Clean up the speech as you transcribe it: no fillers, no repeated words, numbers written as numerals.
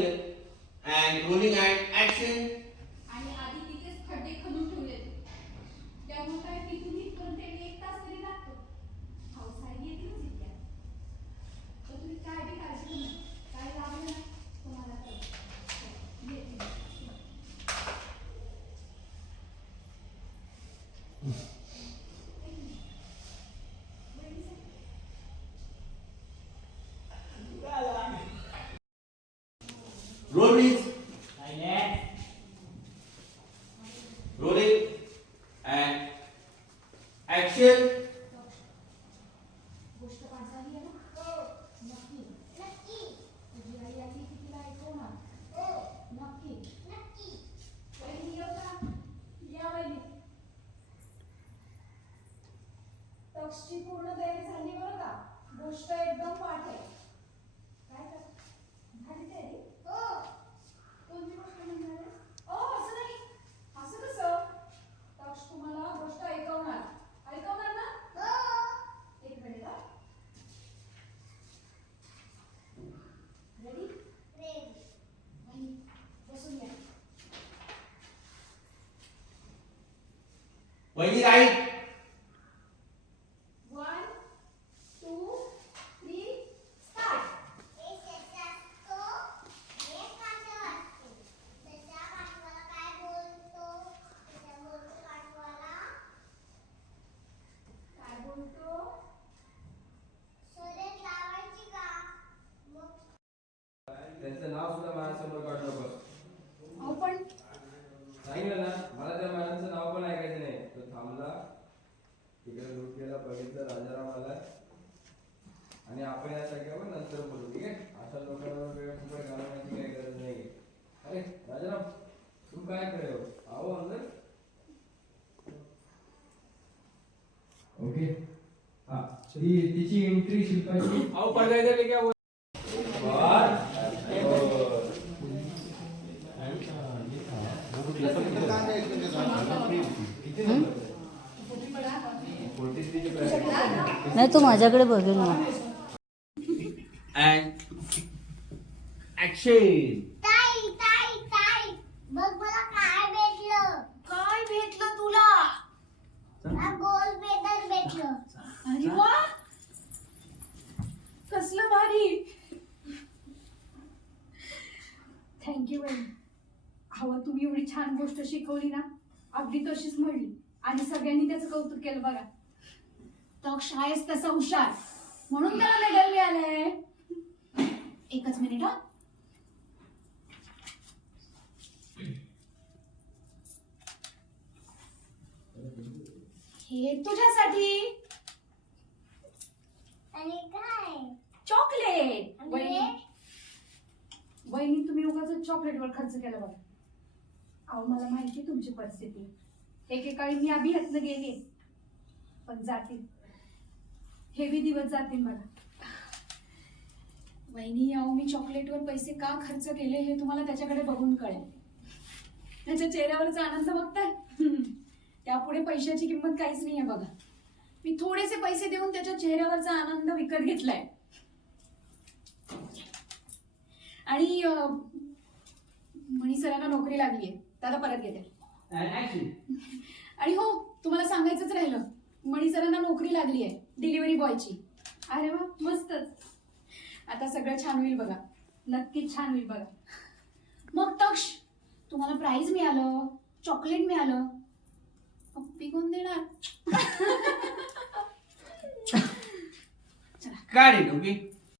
And rolling and action. आणि आधी तिथेच खड्डे खणून ठेवले त्यामुळे काय तिथून इथपर्यंत 1 तास तरी लागतो. हाऊस आहे येतीलच इतक्या. तर तुम्ही काय बी काळजी करू नका. काय लागलं ना तुम्हाला तर येतील. Roll please. Rolling and action. गोष्ट पाठ झाली आहे ना? नक्की. तुझी आई आली की तिला ऐकवणार? नक्की. वहिनी येऊ का? या वहिनी. तक्षची पूर्ण तयारी झाली बरं का? गोष्ट एकदम पाठ आहे. काय कर? झाली तयारी? कोणती गोष्ट म्हणणार आहेस? असं नाही. असं कसं? तक्ष तुम्हाला गोष्ट ऐकवणार. ऐकवणार ना? एक मिनिट हा. रेडी? वहिनी, बसून घ्या. वहिनी राईट. 1 2 3 स्टार्ट. काय बोलतो? त्यांचं नाव सुद्धा माझ्यासमोर काढू नकोस. अहो पण सांगितलं ना, मला त्या मॅडमचं नाव पण ऐकायचं नाही. तो थांबला, तिकडे लुटलेला बघितलं, राजाराम आला आणि आपण या सगळ्यावर नंतर बोलू. ठीक आहे? अशा लोकांवर वेळ फुकट घालवण्याची काही गरज नाही. अरे राजाराम, तू काय करे हो? आओ अंदर. ओके. हा, तिची एंट्री शिल्पाची. आओ पडदा इधर लेके आओ. नाही तो माझ्याकडे बघेल ना. And action. बघ मला काय भेटलं. काय भेटलं तुला? गोल मेडल भेटलं. अरे वा, कसलं भारी. थँक्यू वहिनी. हवं तुम्ही एवढी छान गोष्ट शिकवली ना, अगदी तशीच म्हणली आणि सगळ्यांनी त्याचं कौतुक केलं बघा. तक्ष आहेस तसा हुशार म्हणून त्याला मेडल मिळालंय. एकच मिनिट हा. हे तुझ्यासाठी आणि काय? चॉकलेट. आणि वहिनी, हे? वहिनी तुम्ही उगाच चॉकलेटवर खर्च केला बघा. अहो मला माहिती तुमची परिस्थिती. एकेकाळी मी अभियत्न गेले पण जातील. हे बी दिवस जातील बघा. वहिनी अहो मी चॉकलेटवर पैसे का खर्च केले हे तुम्हाला त्याच्याकडे बघून कळेल. त्याच्या चेहऱ्यावरचा आनंद बघताय. त्यापुढे पैशाची किंमत काहीच नाहीये बघा. मी थोडेसे पैसे देऊन त्याच्या चेहऱ्यावरचा आनंद विकत घेतलाय. आणि मणी सरांना नोकरी लागलीये. दादा परत घेते. आणि हो तुम्हाला सांगायचंच राहिलं, मणी सरांना नोकरी लागली आहे डिलिव्हरी बॉयची. अरे वा मस्तच. आता सगळं छान होईल बघा. नक्कीच छान होईल बघा. मग तक्ष तुम्हाला प्राइज मिळालं, चॉकलेट मिळालं, पप्पी कोण देणार? Got it, okay?